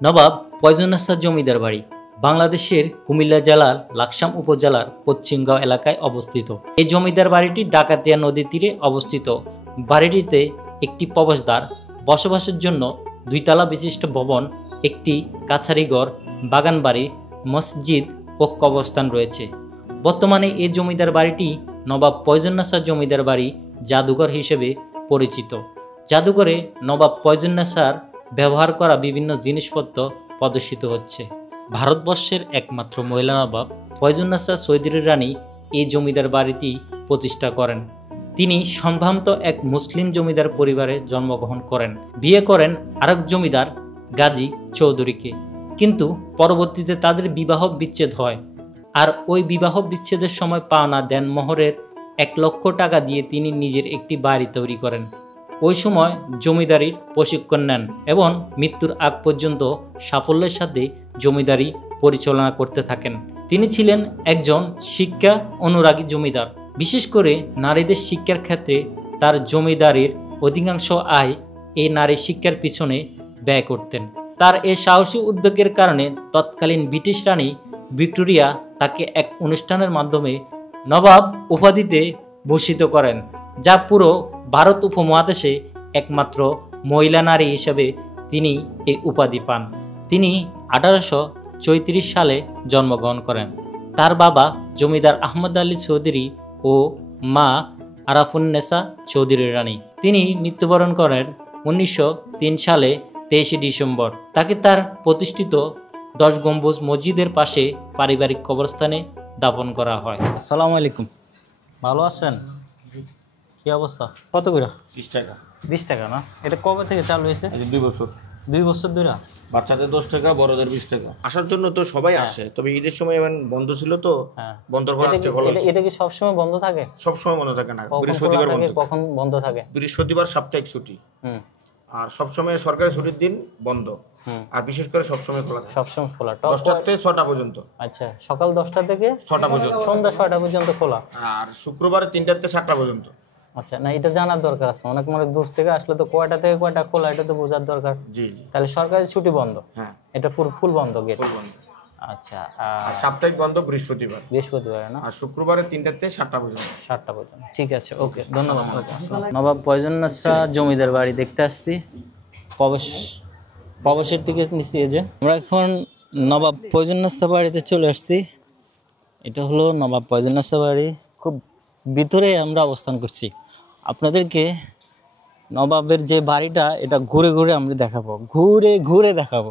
নবাব Faizunnesa sir জমিদার বাড়ি বাংলাদেশের কুমিল্লা জেলার লাকসাম উপজেলার পশ্চিমগাঁও এলাকায় অবস্থিত। এই জমিদার বাড়িটি ডাকাতিয়া নদীর তীরে অবস্থিত। বাড়িটিতে একটি প্রবেশদ্বার, বসবাসের জন্য 2 তলা বিশিষ্ট ভবন, একটি কাছারিঘর, বাগান বাড়ি, মসজিদ ও কবরস্থান রয়েছে। বর্তমানে এই জমিদার বাড়িটি নবাব ফয়জুন্নেছা স্যার জমিদার বাড়ি জাদুঘর হিসেবে পরিচিত। জাদুঘরে নবাব ফয়জুন্নেছা স্যার ব্যবহার করা বিভিন্ন জিনিসপত্র প্রদর্শিত হচ্ছে। ভারতবর্ষের একমাত্র মহিলা নবাব ফয়জুন্নেছা চৌধুরী রানী এই জমিদার বাড়িটি প্রতিষ্ঠা করেন। তিনি সম্ভ্রান্ত এক মুসলিম জমিদার পরিবারে জন্মগ্রহণ করেন। বিয়ে করেন আরেক জমিদার গাজী চৌধুরীকে, কিন্তু পরবর্তীতে তাদের বিবাহ বিচ্ছেদ হয়। আর ওই বিবাহ বিচ্ছেদের সময় পাওনা দেনমোহরের 1 লক্ষ টাকা দিয়ে তিনি নিজের একটি বাড়ি তৈরি করেন। ওই সময় জমিদারির প্রশিক্ষণ নেন এবং মৃত্যুর আগ পর্যন্ত সাফল্যের সাথে জমিদারি পরিচালনা করতে থাকেন। তিনি ছিলেন একজন শিক্ষা অনুরাগী জমিদার। বিশেষ করে নারীদের শিক্ষার ক্ষেত্রে তার জমিদারির অধিকাংশ আয় এই নারী শিক্ষার পিছনে ব্যয় করতেন। তার এই সাহসী উদ্যোগের কারণে তৎকালীন ব্রিটিশ রানী ভিক্টোরিয়া তাকে এক অনুষ্ঠানের মাধ্যমে নবাব উপাধিতে ভূষিত করেন, যা পুরো ভারত উপমহাদেশে একমাত্র মহিলা নারী হিসেবে তিনি এই উপাধি পান। তিনি 1834 সালে জন্মগ্রহণ করেন। তার বাবা জমিদার আহমদ আলী চৌধুরী ও মা আরাফুন্নেছা চৌধুরী রানী। তিনি মৃত্যুবরণ করেন 1903 সালে 23 ডিসেম্বর। তাকে তার প্রতিষ্ঠিত 10 গম্বুজ মসজিদের পাশে পারিবারিক কবরস্থানে দাফন করা হয়। আসসালামু আলাইকুম, ভালো আছেন? কি অবস্থা? কত করে? 20 টাকা। 20 টাকা না? এটা কবে থেকে চালু হয়েছে? 2 বছর। 2 বছর ধরে। বাচ্চাদের 10 টাকা, বড়দের 20 টাকা। আসার জন্য তো সবাই আসে, তবে ঈদের সময় বন্ধ ছিল তো। বন্ধর পর আজকে খোলা। এটা কি সব সময় বন্ধ থাকে? সব সময় বন্ধ থাকে না, বৃহস্পতিবার বন্ধ। কখন বন্ধ থাকে? বৃহস্পতিবার সাপ্তাহিক ছুটি। আর সব সময় সরকারি ছুটির দিন বন্ধ। আর বিশেষ করে সব সময় খোলা থাকে। সব সময় খোলা 10টা থেকে 6টা পর্যন্ত। আচ্ছা, সকাল 10টা থেকে 6টা পর্যন্ত, সন্ধ্যা 6টা পর্যন্ত খোলা। আর শুক্রবার 3টা থেকে 7টা পর্যন্ত। আচ্ছা, না এটা জানার দরকার আছে, অনেক দূর থেকে আসলে তো কয়টা থেকে কয়টা খোলা এটা তো বোঝার দরকার। জি জি। তাহলে সরকারি ছুটি বন্ধ? হ্যাঁ, এটা পুরো ফুল বন্ধ, গেট ফুল বন্ধ। আচ্ছা, আর সাপ্তাহিক বন্ধ বৃহস্পতিবার। বৃহস্পতিবার না? আর শুক্রবারে 3টা থেকে 7টা পর্যন্ত। 7টা পর্যন্ত, ঠিক আছে, ওকে, ধন্যবাদ। নবাব ফয়জুন্নেছা জমিদার বাড়ি দেখতে আসছি। প্রবেশের টিকিট নিচ্ছি। এই যে আমরা এখন নবাব ফয়জুন্নেছা বাড়িতে চলে আসছি। এটা হলো নবাব ফয়জুন্নেছা বাড়ি, খুব ভিতরে আমরা অবস্থান করছি। আপনাদেরকে নবাবের যে বাড়িটা এটা ঘুরে ঘুরে আমরা দেখাবো, ঘুরে দেখাবো।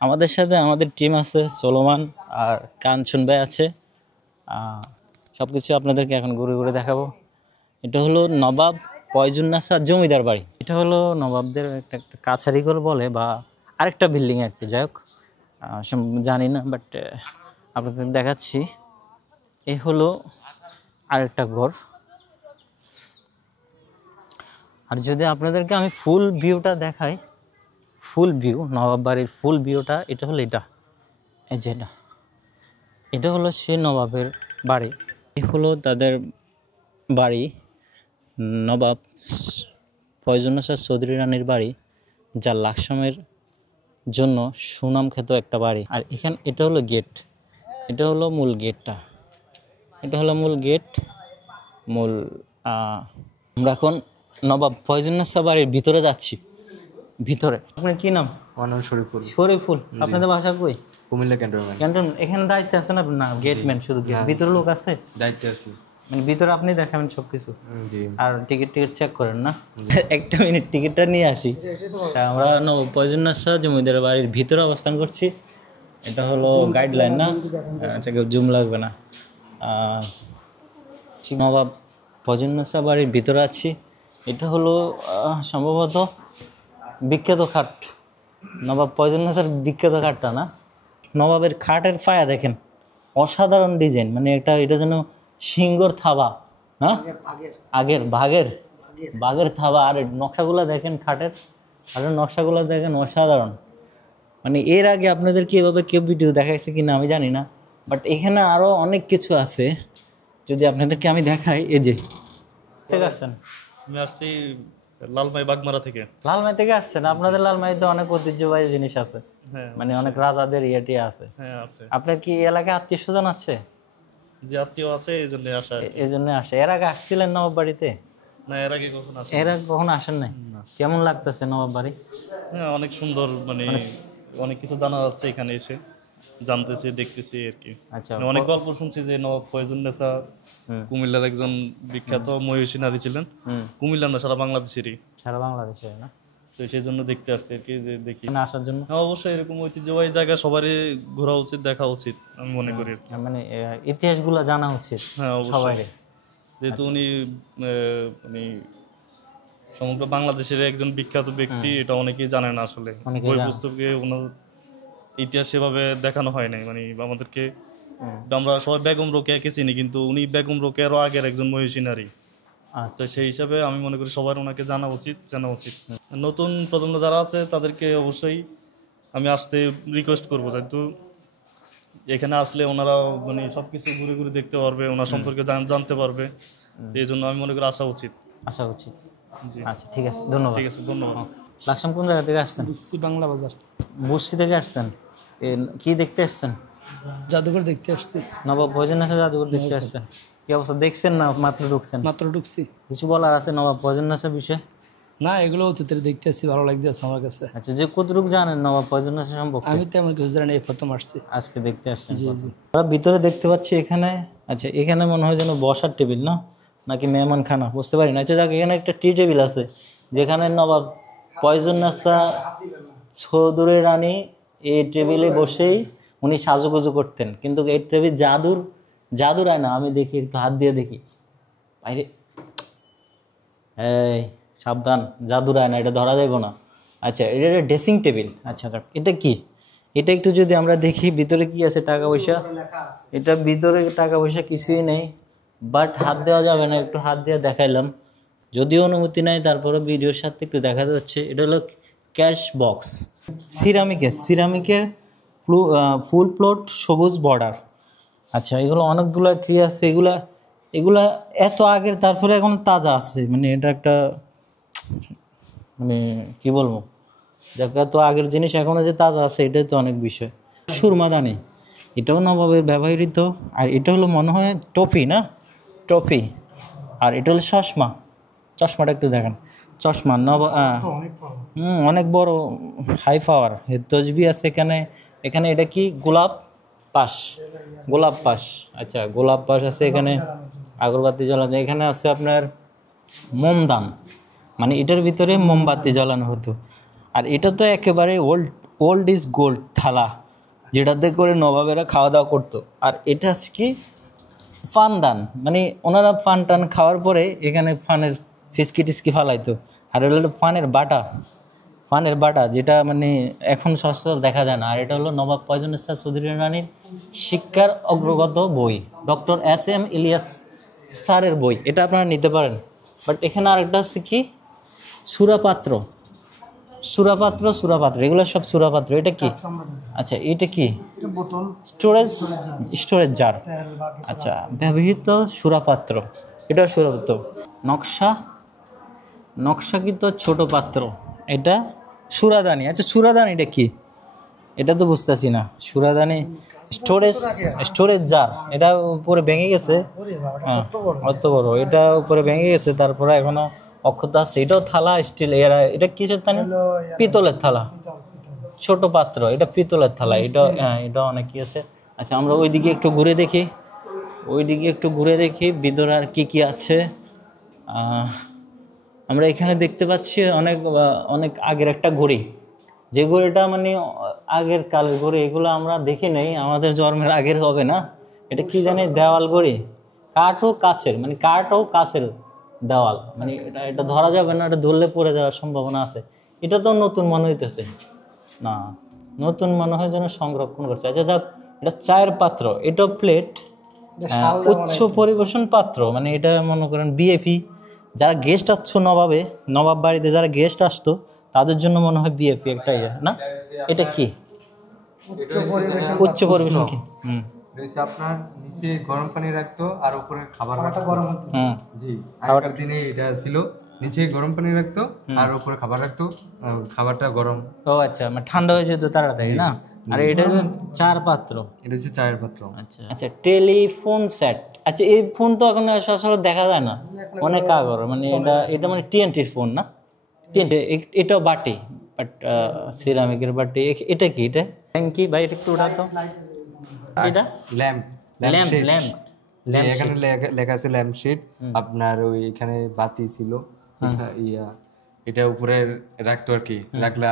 আমাদের সাথে আমাদের টিম আছে, সোলোমান আর কাঞ্চন ভাই আছে। সব কিছু আপনাদেরকে এখন ঘুরে ঘুরে দেখাবো। এটা হলো নবাব ফয়জুন্নেছা জমিদার বাড়ি। এটা হলো নবাবদের একটা কাছারিঘর বলে বা আরেকটা বিল্ডিং আর কি, যাই হোক জানি না, বাট আপনাদের দেখাচ্ছি। এই হলো আরেকটা ঘর। আর যদি আপনাদেরকে আমি ফুল ভিউটা দেখাই, ফুল ভিউ নবাব বাড়ির ফুল ভিউটা, এটা হলো এটা, এই যে এটা হলো সে নবাবের বাড়ি। এই হলো তাদের বাড়ি, নবাব ফয়জুন্নেছা চৌধুরী রানীর বাড়ি, যা লাকসামের জন্য সুনাম খ্যাত একটা বাড়ি। আর এখানে এটা হলো গেট, এটা হলো মূল গেটটা, এটা হলো মূল গেট। আমরা এখন নবাব ফয়জুন্নেছা বাড়ির ভিতরে যাচ্ছি। ভিতরে আপনার কি নাম? আমার নাম শরীফুল। শরীফুল। আপনাদের বাসা কই? কুমিল্লা ক্যান্টনমেন্ট। ক্যান্টনমেন্ট। এখানে দায়িত্বে আছেন আপনি? না, গেটম্যান শুধু? ভিতরে লোক আছে? দায়িত্বে আছি। মানে ভিতরে আপনি দেখাবেন সবকিছু? জি। আর টিকিট চেক করেন না? একটা মিনিট, টিকিটটা নিয়ে আসি। আমরা নবাব ফয়জুন্নেছা জমিদার বাড়ির ভিতরে অবস্থান করছি। এটা হলো গাইডলাইন না? আচ্ছা, কেউ জুম লাগবে না। ঠিক, নবাব ফয়জুন্নেছা বাড়ির ভিতরে আছি। এটা হলো সম্ভবত বিখ্যাত খাট, নবাব ফয়জুন্নেছার বিখ্যাত খাটটা না? নবাবের খাটের পায়া দেখেন, অসাধারণ ডিজাইন, মানে এটা যেন সিংহর থাবা, হ্যাঁ, বাঘের থাবা। আর নকশাগুলো দেখেন, খাটের নকশাগুলো দেখেন, অসাধারণ। মানে এর আগে আপনাদেরকে এভাবে কেউ ভিডিও দেখাইছে কিনা আমি জানি না, বাট এখানে আরও অনেক কিছু আছে, যদি আপনাদেরকে আমি দেখাই। এই যে ঠিক আছেন? আমি আসছি লালমাই বাগমারা থেকে। লালমাই থেকে আসছেন? আপনাদের লালমাইতে অনেক ঐতিহ্যবাহী জিনিস আছে, হ্যাঁ মানে অনেক রাজাদের ইয়েটি আছে। হ্যাঁ আছে। আপনার কি এই এলাকায় আত্মীয় স্বজন আছে? যে আত্মীয় আছে এই জন্য আসা। এই জন্য আসে। এর আগে আসছিলেন নবাব বাড়িতে? না এর আগে কখনো আসেন। এর আগে কখনো আসেন নাই? কেমন লাগতেছে নবাব বাড়ি? হ্যাঁ অনেক সুন্দর, মানে অনেক কিছু জানা যাচ্ছে এখানে এসে, জানতেছি দেখতেছি আর কি। আচ্ছা, মানে অনেক গল্প শুনছি যে নবাব ফয়জুন্নেসা কুমিল্লার একজন বিখ্যাত মহিষী নারী ছিলেন। কুমিল্লার না, সারা বাংলাদেশেরই। সারা বাংলাদেশে না? তো সেই জন্য দেখতে আসছি আর কি, যে দেখি আসার জন্য। হ্যাঁ অবশ্যই এরকম ঐতিহ্যবাহী জায়গা সবারই ঘোরা উচিত, দেখা উচিত আমি মনে করি আর কি। মানে ইতিহাসগুলো জানা উচিত। হ্যাঁ অবশ্যই, যেহেতু উনি মানে সমগ্র বাংলাদেশের একজন বিখ্যাত ব্যক্তি, এটা অনেকেই জানে না আসলে। বই পুস্তকে ওনার ইতিহাস সেভাবে দেখানো হয় নাই, মানে আমাদেরকে। আমরা সবাই বেগম রোকেয়াকে চিনি, কিন্তু উনি বেগম রোকেয়ারও আগের একজন মহিষী নারী। তো সেই হিসাবে আমি মনে করি সবার ওনাকে জানা উচিত। নতুন প্রজন্ম যারা আছে তাদেরকে অবশ্যই আমি আসতে রিকোয়েস্ট করবো, যেহেতু এখানে আসলে ওনারা মানে সবকিছু ঘুরে ঘুরে দেখতে পারবে, ওনার সম্পর্কে জানতে পারবে। এই জন্য আমি মনে করি আসা উচিত। জি আচ্ছা, ঠিক আছে, ধন্যবাদ। ঠিক আছে, ধন্যবাদ। লাকসাম কোন জায়গা থেকে আসছেন? বুঝছি, বাংলা বাজার। বুঝছি থেকে আসছেন? কি দেখতে আসছেন? জাদুঘর দেখতে আসছি। নবাব ফয়জুন্নেসা জাদুঘর দেখতে আসছেন? কি অবস্থা, দেখছেন না মাত্র ঢুকছেন? মাত্র ঢুকছি। কিছু বলার আছে নবাব ফয়জুন্নেসা বিষয়ে? না, এগুলো অতীতের দেখতে আসছি, ভালো লাগতেছে আমার কাছে। আচ্ছা, যে কতটুকু জানেন নবাব ফয়জুন্নেসা সম্পর্কে? আমি তেমন কিছু জানি না, এই প্রথম আসছি, আজকে দেখতে আসছেন? জি জি। আমরা ভিতরে দেখতে পাচ্ছি এখানে। আচ্ছা, এখানে মনে হয় যেন বসার টেবিল না, নাকি মেহমানখানা, বুঝতে পারি না। আচ্ছা যাক, এখানে একটা টি টেবিল আছে, যেখানে নবাব ফয়জুন্নেসা চৌধুরী রানী এই টেবিলে বসেই উনি সাজুগুজু করতেন। কিন্তু এই টেবিল জাদুর আয়না। আমি দেখি, একটু হাত দিয়ে দেখি বাইরে। এই সাবধান, জাদুর আয়না, এটা ধরা যাবে না। আচ্ছা, এটা একটা ড্রেসিং টেবিল। আচ্ছা, এটা কি? এটা একটু যদি আমরা দেখি ভিতরে কি আছে, টাকা পয়সা। এটা ভিতরে টাকা পয়সা কিছুই নেই, বাট হাত দেওয়া যাবে না, একটু হাত দিয়ে দেখাইলাম, যদিও অনুমতি নাই, তারপরে ভিডিওর সাথে একটু দেখা যাচ্ছে। এটা হলো ক্যাশ বক্স, সিরামিকের ফুল প্লট, সবুজ বর্ডার। আচ্ছা, এগুলো অনেকগুলো ট্রি আছে। এগুলা এত আগের, তারপরে এখন তাজা আছে। মানে এটা একটা, মানে কি বলবো, দেখা তো আগের জিনিস এখনো যে তাজা আছে, এটাই তো অনেক বিষয়। সুরমাদানি, এটাও নবাবের ব্যবহৃত। আর এটা হলো মনে হয় টপি, না টপি। আর এটা হলো চশমাটা একটু দেখেন, চশমা অনেক বড়, হাই পাওয়ার তসবি আছে এখানে। এটা কি? গোলাপ পাশ। আচ্ছা, গোলাপ পাশ আছে এখানে, আগরবাতি জ্বালানো। এখানে আছে আপনার মোমদান, মানে এটার ভিতরে মোমবাতি জ্বালানো হতো। আর এটা তো একেবারে ওল্ড ইজ গোল্ড থালা, যেটাতে করে নবাবেরা খাওয়া দাওয়া করতো। আর এটা হচ্ছে কি? ফানদান, মানে ওনারা ফান টান খাওয়ার পরে এখানে ফানের ফিসকি ফালাইতো। আর এটা হলো ফানের বাটা, যেটা মানে এখন সচরাচর দেখা যায় না। আর এটা হলো নবাব ফয়জুন্নেসা চৌধুরী রানীর শিক্ষার অগ্রগত বই, ডক্টর SM ইলিয়াস স্যারের বই। এটা আপনারা নিতে পারেন। বাট এখানে আরেকটা হচ্ছে কি? সুরাপাত্র, এগুলো সব সুরাপাত্র। এটা কি? আচ্ছা, এটা কি? Storage jar. আচ্ছা, ব্যবহৃত সুরাপাত্র, এটা সুরাপাত্র। নকশাকৃত ছোট পাত্র, এটা সুরাদানি। আচ্ছা, সুরাদানিটা কি? এটা তো বুঝতেছি না। সুরাদানি স্টোরেজ জার, এটা উপরে ভেঙে গেছে। হ্যাঁ, অত বড়, এটা উপরে ভেঙে গেছে, তারপরে এখনো অক্ষত আছে। এটাও থালা, স্টিল। এটা কিসের থালা? পিতলের থালা, ছোট পাত্র। এটা পিতলের থালা। এটা অনেক কি আছে। আচ্ছা, আমরা ওইদিকে একটু ঘুরে দেখি ভিতরে আর কি আছে। আমরা এখানে দেখতে পাচ্ছি অনেক আগের একটা ঘড়ি, যে ঘড়িটা মানে আগের কালের ঘড়ি। এগুলো আমরা দেখি নাই, আমাদের জন্মের আগের হবে না। এটা কি জানি? দেওয়াল ঘড়ি, কাঠ ও কাচের দেওয়াল। মানে এটা ধরা যাবে না, এটা ধরলে পড়ে যাওয়ার সম্ভাবনা আছে। এটা তো নতুন মনে হইতেছে না, নতুন মনে হয় যেন সংরক্ষণ করছে। আচ্ছা যাক, এটা চায়ের পাত্র, এটা প্লেট, উচ্চ পরিবেশন পাত্র। মানে এটা মনে করেন বিএপি, যারা গেস্ট আসছো নবাব বাড়িতে যারা গেস্ট আসতো, তাদের জন্য মনে হয় বিএপি একটা ইয়ে না। এটা কি? উচ্চ পরিবেশন কি? আপনার নিচে গরম পানি রাখতো আর উপরে খাবার গরম হতো। জি, আগেকার দিনে এটা ছিল নিচে গরম পানি রাখতো আর উপরে খাবার রাখতো, খাবারটা গরম। ও আচ্ছা, মানে ঠান্ডা হয়ে যেত তাড়াতাড়ি না? আর এটা হলো চার পাত্র। এটা হচ্ছে চায়ের পাত্র। আচ্ছা আচ্ছা, টেলিফোন সেট। আচ্ছা, এই ফোন তো এখন সচরাচর দেখা যায় না, অনেক কাগর, মানে এটা এটা মানে টিএনটির ফোন না? টিএনটি। এটাও বাটি, বাট সিরামিকের বাটি। এটা কি? এটা কি ভাই? এটা একটু উঠাতো। এটা ল্যাম্প, ল্যাম্প ল্যাম্প এখানে লেখা আছে ল্যাম্প শেড। আপনার ওই এখানে বাতি ছিল, এটা উপরে রাখতো আর কি, রাখলে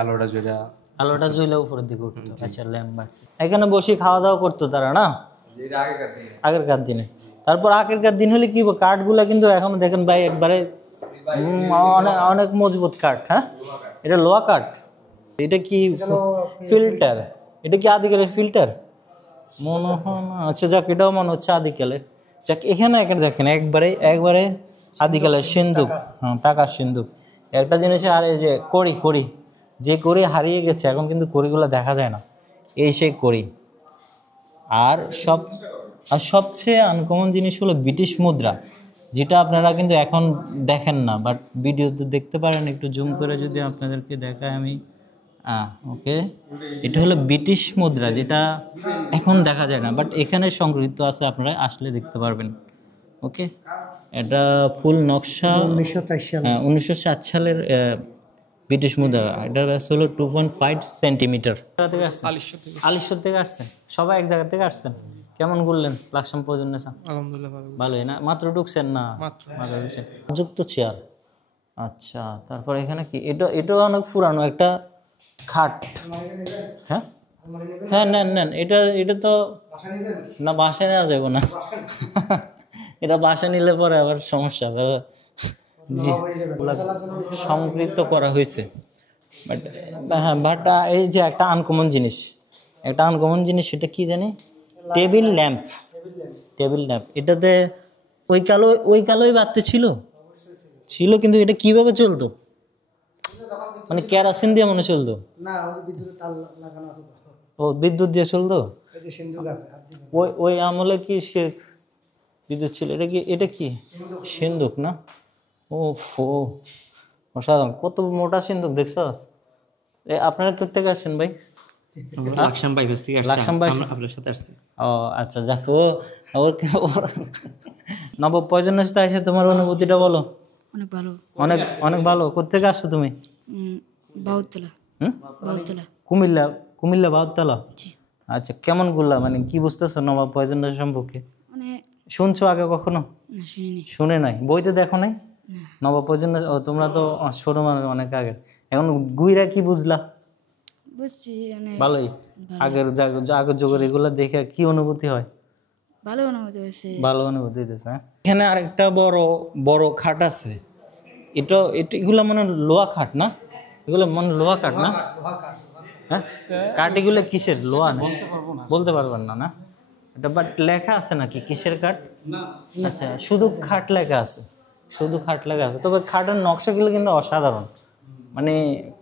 আলোটা জ্বলে উপরের দিকে উঠতো। আচ্ছা, ল্যাম্প বাটি। এখানে বসে খাওয়া দাওয়া করতো তারা না আগেরকার দিনে। তারপর আগেরকার দিন হলে কি, কাঠগুলা কিন্তু এখনো দেখেন ভাই একবারে অনেক মজবুত কাঠ। হ্যাঁ, এটা লোহা কাঠ। এটা কি ফিল্টার? এটা কি আদিকালের ফিল্টার মনে হয় না। আচ্ছা যাক, এটাও মনে হচ্ছে আদিকালের। যাক, এখানে দেখেন একবারে আদিকালের সিন্দুক। হ্যাঁ, টাকার সিন্দুক। একটা জিনিস, আর এই যে কড়ি, যে কড়ি হারিয়ে গেছে, এখন কিন্তু কড়িগুলো দেখা যায় না। এই সেই কড়ি। আর সবচেয়ে আনকমন জিনিস হলো ব্রিটিশ মুদ্রা, যেটা আপনারা কিন্তু এখন দেখেন না, বাট ভিডিওতে দেখতে পারেন। একটু জুম করে যদি আপনাদেরকে দেখায় আমি। ওকে, এটা হলো ব্রিটিশ মুদ্রা, যেটা এখন দেখা যায় না, বাট এখানে সংগৃহীত আছে, আপনারা আসলে দেখতে পারবেন। ওকে, এটা ফুল নকশা 1907 সালের ব্রিটিশ মুদ্রা। এটার ব্যাস হলো 2.5 সেন্টিমিটার। আলিশ্বর থেকে আসছেন সবাই, এক জায়গা থেকে আসছেন। কেমন ঘুরলেন লাকসাম পর্যন্ত? আলহামদুলিল্লাহ ভালোই না? মাত্র ঢুকছেন না? মাত্র ঢুকছেন। যুক্ত চেয়ার। আচ্ছা, তারপর এখানে কি? এটাও অনেক পুরানো একটা খাট। হ্যাঁ হ্যাঁ, নেন। এটা তো না, বাসায় নেওয়া যাবে না। এটা বাসায় নিলে পরে আবার সমস্যা। সংগৃহীত করা হয়েছে। বাট এই যে একটা আনকমন জিনিস, সেটা কি জানি? Table lamp. এটাতে ওই কালোই বাতি ছিল, কিন্তু এটা কিভাবে চলতো? মানে কেরাসিন দিয়ে মনে চলতো? ও, বিদ্যুৎ দিয়ে চলতো। ওই আমলে কি সে বিদ্যুৎ ছিল? এটা কি সিন্দুক না? ও ফো, অসাধারণ। কত মোটা সিন্দুক দেখছ? আপনারা কোথেকে আসছেন ভাই? লাকসাম বাইপাস থেকে আসছি। লাকসাম বাইপাস আপনার সাথে আসছি। ও আচ্ছা, যাক। নবাব পয়জনের সাথে এসে তোমার অনুভূতিটা বলো। অনেক ভালো। অনেক ভালো। কোথেকে আসছো তুমি? বাউতলা। কুমিল্লা বাউতলা। আচ্ছা, কেমন ঘুরলা? মানে কি বুঝতেছো নবাব পয়জনের সম্পর্কে? মানে শুনছো আগে কখনো? না, শুনিনি। শুনে নাই? বইতে দেখো নাই নবাব পয়জনের? তোমরা তো ছোট মানুষ, অনেক আগে। এখন গুইরা কি বুঝলা? বুঝছি, ভালোই। আগের যুগের এগুলা দেখে কি অনুভূতি হয়? ভালো অনুভূতি হইতেছে। এখানে আরেকটা বড় খাট আছে। এগুলা মনে লোহা খাট না? এগুলো মনে লোহা কাঠ না? হ্যাঁ, কাঠ এগুলো কিসের? লোহা না? বলতে পারবেন না? এটা বাট লেখা আছে নাকি কিসের কাঠ? আচ্ছা, শুধু খাট লেখা আছে। তবে খাটের নকশাগুলো কিন্তু অসাধারণ। মানে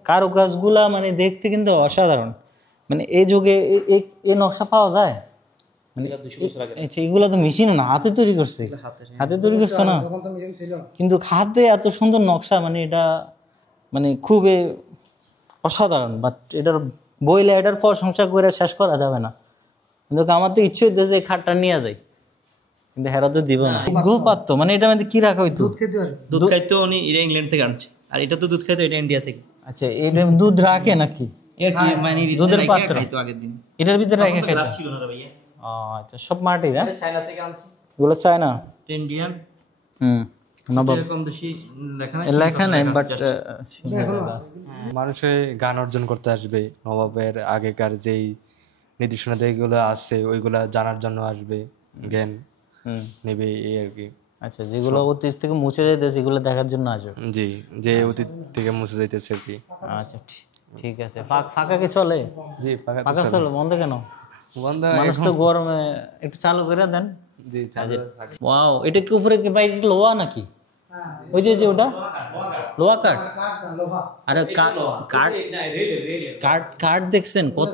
কারুকাজগুলা মানে দেখতে কিন্তু অসাধারণ। মানে এই যুগে এই নকশা পাওয়া যায়? এগুলো তো মেশিন না, হাতে তৈরি করছে না? কিন্তু হাতে এত সুন্দর নকশা, মানে এটা মানে খুবই অসাধারণ। বাট এটার বইলে এটার প্রশংসা করে শেষ করা যাবে না। কিন্তু আমার তো ইচ্ছে হইতেছে এই খাটটা নিয়ে যায়, কিন্তু হেরা তো দিব না। গোপাত্র মানে এটা মধ্যে কি রাখা হইতো? দুধ খাইতো উনি, এটা ইংল্যান্ড থেকে আনছে। আর এটা তো দুধ খাইতো, এটা ইন্ডিয়া থেকে। আচ্ছা, এটা দুধ রাখে নাকি? মানে দুধের পাত্র আগের দিন এটার ভিতরে রেখে খাইতো? ছিল না ভাইয়া। আচ্ছা, সব মাটির? হ্যাঁ, চায়না থেকে আনছে। এগুলো চায়না, ইন্ডিয়ান। নবাব এরকম বেশি লেখা নাই, বাট মানুষে জ্ঞান অর্জন করতে আসবে। নবাবের আগেকার যেই নির্দেশনা যেগুলো আছে ওইগুলা জানার জন্য আসবে, জ্ঞান নেবে, এই আর কি। আচ্ছা, যেগুলো অতীত থেকে মুছে যাইতেছে সেগুলো দেখার জন্য আসবে। জি, যে অতীত থেকে মুছে যাইতেছে আর কি। আচ্ছা, ঠিক আছে। ফাঁকা কি চলে? জি, ফাঁকা চলে। বন্ধ কেন? বন্ধ মানুষ তো গরমে একটু চালু করে দেন। জি, ওয়াও, এটা কি উপরে কি বাইরে লোহা নাকি? ওই যে ওটা লোহা কাঠ। আরে কাঠ দেখছেন কত?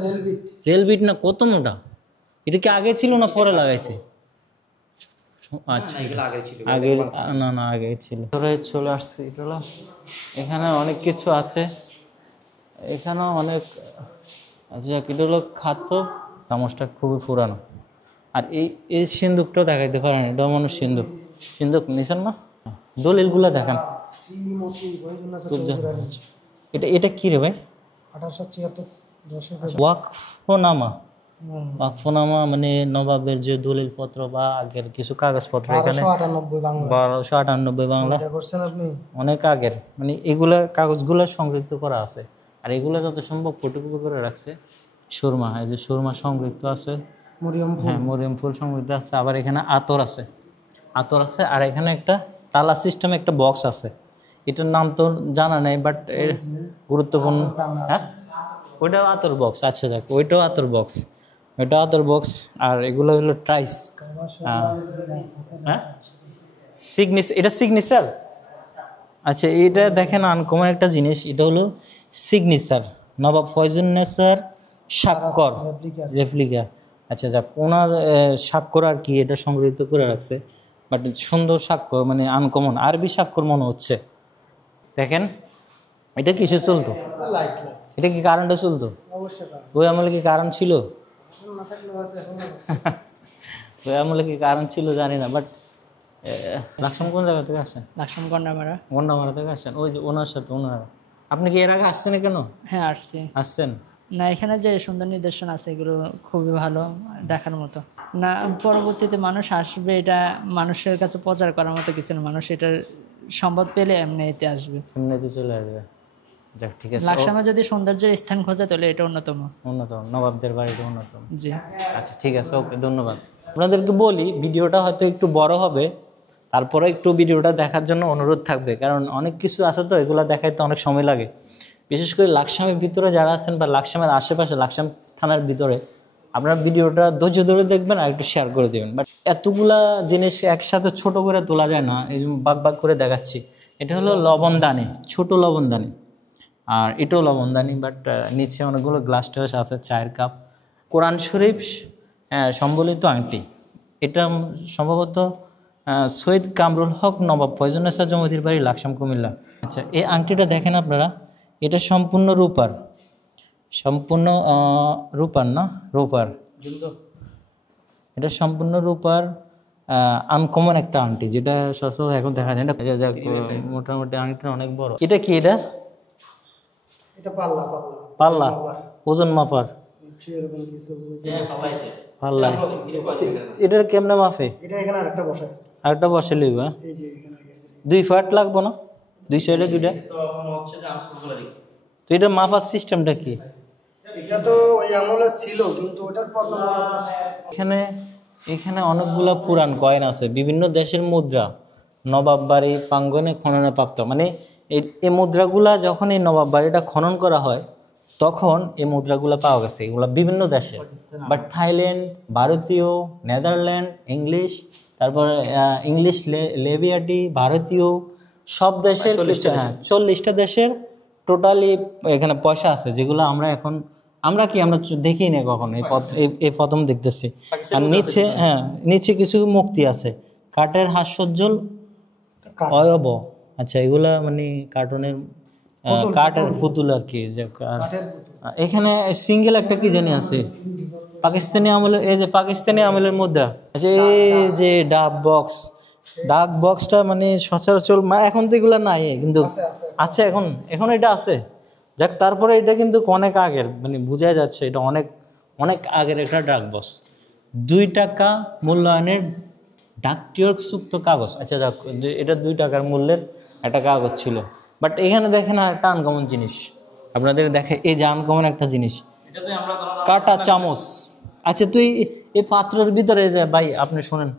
রেলবিট না? কত মোটা? এটা কি আগে ছিল না পরে লাগাইছে? আচ্ছা আগে না আগে ছিল ধরে চলে আসছি। এটা হলো এখানে অনেক কিছু আছে, এখানেও অনেক আচ্ছা। এটা হলো খাদ্য, চামচটা খুবই পুরানো। আর এই সিন্দুকটাও দেখাইতে পারেন, এটাও মানুষ সিন্দুক নিছেন না? দলিলগুলো দেখান। এটা কি রে ভাই? 1876 ওয়াকফনামা মানে নবাবের যে দলিল পত্র বা আগের কিছু কাগজপত্র, এখানে 1298 বাংলা, অনেক আগের, মানে এগুলা কাগজগুলো সংরক্ষিত করা আছে। আর এগুলো যত সম্ভব ফটোকপি করে রাখছে। সুরমা, এই যে সুরমা সংরক্ষিত আছে, হ্যাঁ মরিয়ম ফুল সংরক্ষিত আছে। আবার এখানে আতর আছে। আর এখানে একটা তালা সিস্টেম একটা বক্স আছে, এটার নাম তো জানা নেই, বাট গুরুত্বপূর্ণ। হ্যাঁ ওইটাও আতর বক্স। আচ্ছা যাক, ওইটাও আতর বক্স। আর এগুলো হলো ট্রাইস, হ্যাঁ এটা সিগনেচার। আচ্ছা এটা দেখেন আনকমন একটা জিনিস, এটা হলো সিগনেচার, নবাব ফয়জুন্নেসার স্বাক্ষর, রেপ্লিকা। আচ্ছা যাক, ওনার স্বাক্ষর আর কি, এটা সংগৃহীত করে রাখছে। বাট সুন্দর স্বাক্ষর, মানে আনকমন আরবি স্বাক্ষর মনে হচ্ছে। দেখেন এটা কিসে চলতো? এটা কি কারেন্টে চলতো? ওই আমলে কি কারেন্ট ছিল? ওই আমলে কি কারেন্ট ছিল জানি না। বাট লাকসাম কোন জায়গা থেকে আসেন? লাকসাম গন্ডামারা থেকে আসেন। ওই যে ওনার সাথে আপনি কি এর আগে আসছেন কেন? হ্যাঁ আসছেন না। এখানে যে সুন্দর নিদর্শন আছে এগুলো খুবই ভালো, দেখার মতো না। পরবর্তীতে মানুষ আসবে, এটা মানুষের কাছে প্রচার করার মতো কিছু না। মানুষ এটার সম্পদ পেলে এমনিতে আসবে, এমনিতে চলে আসবে। যাক ঠিক আছে। লাকসামে যদি সৌন্দর্যের স্থান খোঁজে তাহলে এটা অন্যতম। নবাবদের বাড়িটা অন্যতম। জি আচ্ছা ঠিক আছে, ওকে ধন্যবাদ। আপনাদেরকে বলি ভিডিওটা হয়তো একটু বড় হবে, তারপরে একটু ভিডিওটা দেখার জন্য অনুরোধ থাকবে, কারণ অনেক কিছু আছে তো, এগুলো দেখাইতে অনেক সময় লাগে। বিশেষ করে লাকসামের ভিতরে যারা আছেন বা লাকসামের আশেপাশে, লাকসাম থানার ভিতরে, আপনারা ভিডিওটা ধৈর্য ধরে দেখবেন আর একটু শেয়ার করে দেবেন। বাট এতগুলা জিনিস একসাথে ছোট করে তোলা যায় না, এই ভাগ করে দেখাচ্ছি। এটা হলো লবণদানি, ছোট লবণদানি, আর এটাও লবণদানি। বাট নিচে অনেকগুলো গ্লাস টাস আছে, চায়ের কাপ, কোরআন শরীফ সম্বলিত আংটি। এটা সম্ভবত সৈয়দ কামরুল হক নবাব ফয়জুন্নেসা জমিদার বাড়ি, লাকসাম, কুমিল্লা। আচ্ছা এই আংটিটা দেখেন আপনারা, এটা সম্পূর্ণ রূপার না রূপার, এটা সম্পূর্ণ রূপার আনকমন একটা আংটি, যেটা সচরাচর এখন দেখা যায় না। মোটামুটি আংটিটা অনেক বড়। এটা কি? এটা পাল্লা ওজন মাপার পাল্লা। এটা কেমনে মাপে? আরেকটা বসে লইব। 2 ফাট লাগবো না? 2 সাইডে 2টা। তো এটা মাপার সিস্টেমটা কি? এটা তো ওই আমলে ছিল, কিন্তু ওটার এখানে অনেকগুলো পুরান কয়েন আছে, বিভিন্ন দেশের মুদ্রা, নবাব বাড়ি প্রাঙ্গণে খননে প্রাপ্ত। মানে এই মুদ্রাগুলা যখন এই নবাব বাড়িটা খনন করা হয় তখন এই মুদ্রাগুলো পাওয়া গেছে, এগুলো বিভিন্ন দেশে। বাট থাইল্যান্ড, ভারতীয়, নেদারল্যান্ড, ইংলিশ, তারপর ইংলিশ লেভিয়াটি, ভারতীয়, সব দেশের 40টা দেশের টোটালি এখানে পয়সা আছে, যেগুলো আমরা দেখি না কখন, এই প্রথম দেখতেছি। আর নিচে কিছু মুক্তি আছে, কাঠের হাস্যজ্জ্বল অয়ব। আচ্ছা এগুলা মানে কাঠের পুতুল আর কি। এখানে সিঙ্গেল একটা কি জানি আছে, পাকিস্তানি আমলের, এই যে পাকিস্তানি আমলের মুদ্রা। আচ্ছা এই যে ডাক বক্সটা মানে সচরাচর এখন তো এগুলো নাই, কিন্তু আছে এখন এটা আছে। যাক তারপরে এটা কিন্তু অনেক আগের, মানে বোঝা যাচ্ছে এটা অনেক আগের একটা ডাক বক্স। 2 টাকা মূল্যায়নের ডাকটিয়র চুক্ত কাগজ। আচ্ছা যাক, এটা 2 টাকার মূল্যের একটা কাগজ ছিল। বাট এখানে দেখেন একটা আনকমন জিনিস আপনাদের দেখে, এই যে আনকমন একটা জিনিস, কাটা চামচ। আচ্ছা তুই এই পাত্রের ভিতরে যে ভাই আপনি শোনেন,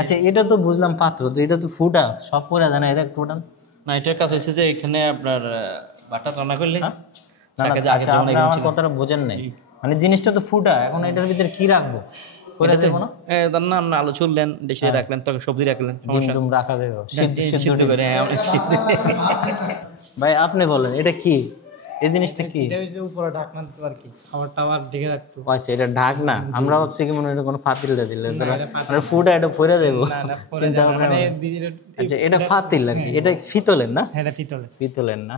আচ্ছা এটা তো বুঝলাম পাত্র, তো এটা তো ফুটা সব পরে জানা, এটা ফুটান না। এটার কাজ হচ্ছে যে এখানে আপনার বাটা রান্না করলে আমার কথাটা বোঝেন নাই, মানে জিনিসটা তো ফুটা, এখন এটার ভিতরে কি রাখবো? আলু চুললেন, দেশে রাখলেন, তখন সবজি রাখলেন, রাখা যাবে ভাই। আপনি বলেন এটা কি? এই জিনিসটা কি? এটা হচ্ছে উপরে ঢাকনা দিতে আর কি, খাবার টাবার ঢেকে রাখতো। আচ্ছা, এটা ঢাক না, আমরা ভাবছি কি মনে হয় কোনো ফাতিলটা দিলে মানে ফুড এটা পরে দেবো চিন্তা ভাবনা। আচ্ছা, এটা ফাতিল আর কি, এটা পিতলের না? হ্যাঁ, এটা পিতলের না?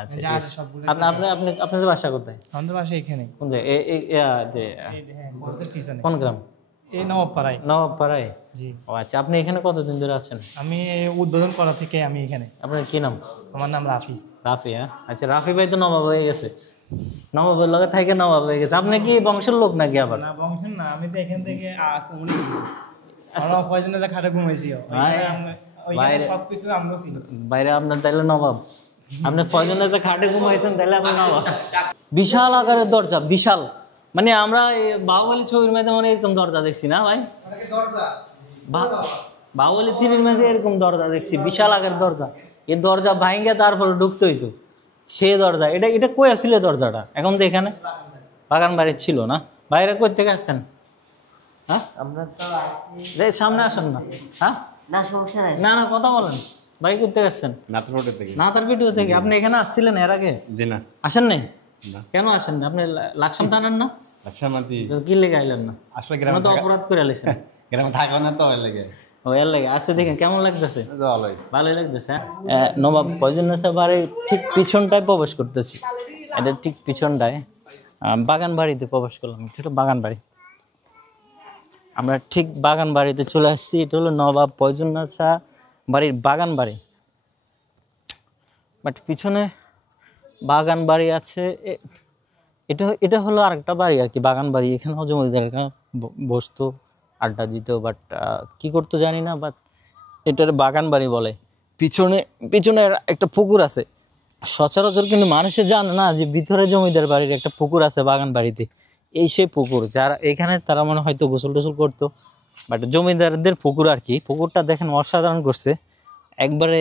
আচ্ছা, আপনাদের বাসা কোথায়? আমাদের বাসা এখানে। কোন জায়গায়? কোন গ্রাম? এই নবাবপাড়ায়। নবাবপাড়ায়? জি। ও আচ্ছা, আপনি এখানে কতদিন ধরে আছেন? আমি উদ্বোধন করা থেকে আমি এখানে। আপনার কি নাম? আমার নাম রাফি। রাফি? হ্যাঁ, আচ্ছা, রাফি ভাই তো নবাব হয়ে গেছে, নবাবের লগে থেকে নবাব হয়ে গেছে। আপনি কি বংশের লোক নাকি আবার? না, বংশের না, আমি তো এখান থেকে অনেক কিছু আমরা কয়জনে যা খাটে ঘুমাইছি, ওইখানে সবকিছু আমরা ছিল বাইরে। আপনার তাইলে নবাব, আপনি কয়জনে যে খাটে ঘুমাইছেন তাহলে আপনি নবাব। বিশাল আকারের দরজা, বিশাল, মানে আমরা বাহুবলী ছবির মধ্যে মানে এরকম দরজা দেখছি না ভাই? বাহুবলী 3-এর মধ্যে এরকম দরজা দেখছি, বিশাল আকারের দরজা। এই দরজা ভাঙে তারপরে ঢুকতে হইতো, সে দরজা। এটা কই আসছিল দরজাটা? এখন তো এখানে বাগান বাড়ির ছিল না। বাইরে কই থেকে আসছেন? হ্যাঁ, সামনে আসেন না। হ্যাঁ, না না, কথা বলেন। ভাই কই থেকে আসছেন? নাতারপিটিয়া থেকে। আপনি এখানে আসছিলেন এর আগে? আসেন নাই? কেন আসেন না? আপনি লাকসাম থানার না? কি লেগে আইলেন না? আসলে তো অপরাধ করে আইলেন, গ্রামে থাকা না তো এর লেগে। ও, এর লেগে আসছে। দেখেন কেমন লাগতেছে? ভালোই লাগতেছে। নবাব ফয়জুন্নেসা বাড়ির ঠিক পিছনটায় প্রবেশ করতেছি, এটা ঠিক পিছনটায় বাগান বাড়িতে প্রবেশ করলাম। এটা বাগান বাড়ি, আমরা ঠিক বাগান বাড়িতে চলে আসছি। এটা হলো নবাব ফয়জুন্নেসা বাড়ির বাগান বাড়ি, বাট পিছনে বাগান বাড়ি আছে। এটা হলো আরেকটা বাড়ি আর কি, বাগান বাড়ি। এখানেও জমিদারেরা বসতো, আড্ডা দিত, বাট কি করতো জানি না, বাট এটার বাগান বাড়ি বলে। পিছনে একটা পুকুর আছে। সচরাচর কিন্তু মানুষে জানে না যে ভিতরে জমিদার বাড়ির একটা পুকুর আছে বাগান বাড়িতে। এই সেই পুকুর, যারা এখানে তারা মনে হয়তো গোসল টোসল করতো, বাট জমিদারদের পুকুর আর কি। পুকুরটা দেখেন অসাধারণ করছে, একবারে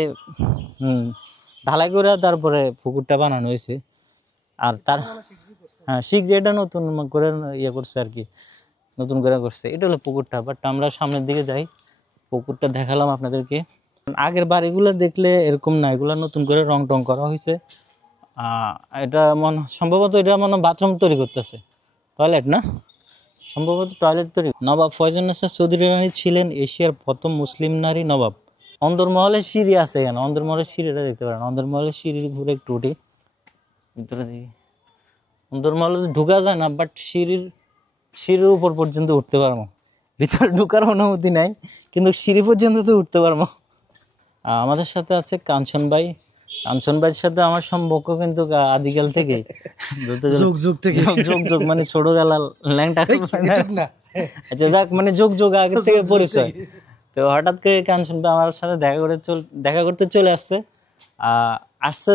ঢালাই করে তারপরে পুকুরটা বানানো হয়েছে। আর তার শিখরে এটা নতুন করে ইয়ে করছে আর কি, নতুন করে করছে। এটা হলো পুকুরটা। বাট আমরা সামনের দিকে যাই, পুকুরটা দেখালাম আপনাদেরকে। আগের বাড়িগুলো দেখলে এরকম না, এগুলো নতুন করে রং টং করা হয়েছে। এটা সম্ভবত এটা বাথরুম তৈরি করতেছে, টয়লেট না, সম্ভবত টয়লেট তৈরি। নবাব ফয়জুন্নেসা চৌধুরী রানী ছিলেন এশিয়ার প্রথম মুসলিম নারী নবাব। অন্দরমহলের সিঁড়ি আছে এখানে, অন্দরমহলের সিঁড়িটা দেখতে পারেন। অন্দরমহলের সিঁড়ির ঘুরে একটু উঠি ভিতরে দিকে। অন্দরমহলে ঢুকা যায় না, বাট সিঁড়ির উপর পর্যন্ত উঠতে পারবো। ভিতরে ঢুকার অনুমতি নাই, কিন্তু সিঁড়ি পর্যন্ত তো উঠতে পারবো। আমাদের সাথে আছে কাঞ্চন ভাই। কাঞ্চন ভাইয়ের সাথে আমার সম্পর্ক কিন্তু আদিকাল থেকে, যোগ মানে ছোট গেলা ল্যাংটা। আচ্ছা যাক, মানে যোগ আগে থেকে পরিচয়। তো হঠাৎ করে কাঞ্চন ভাই আমার সাথে দেখা করতে চলে আসছে।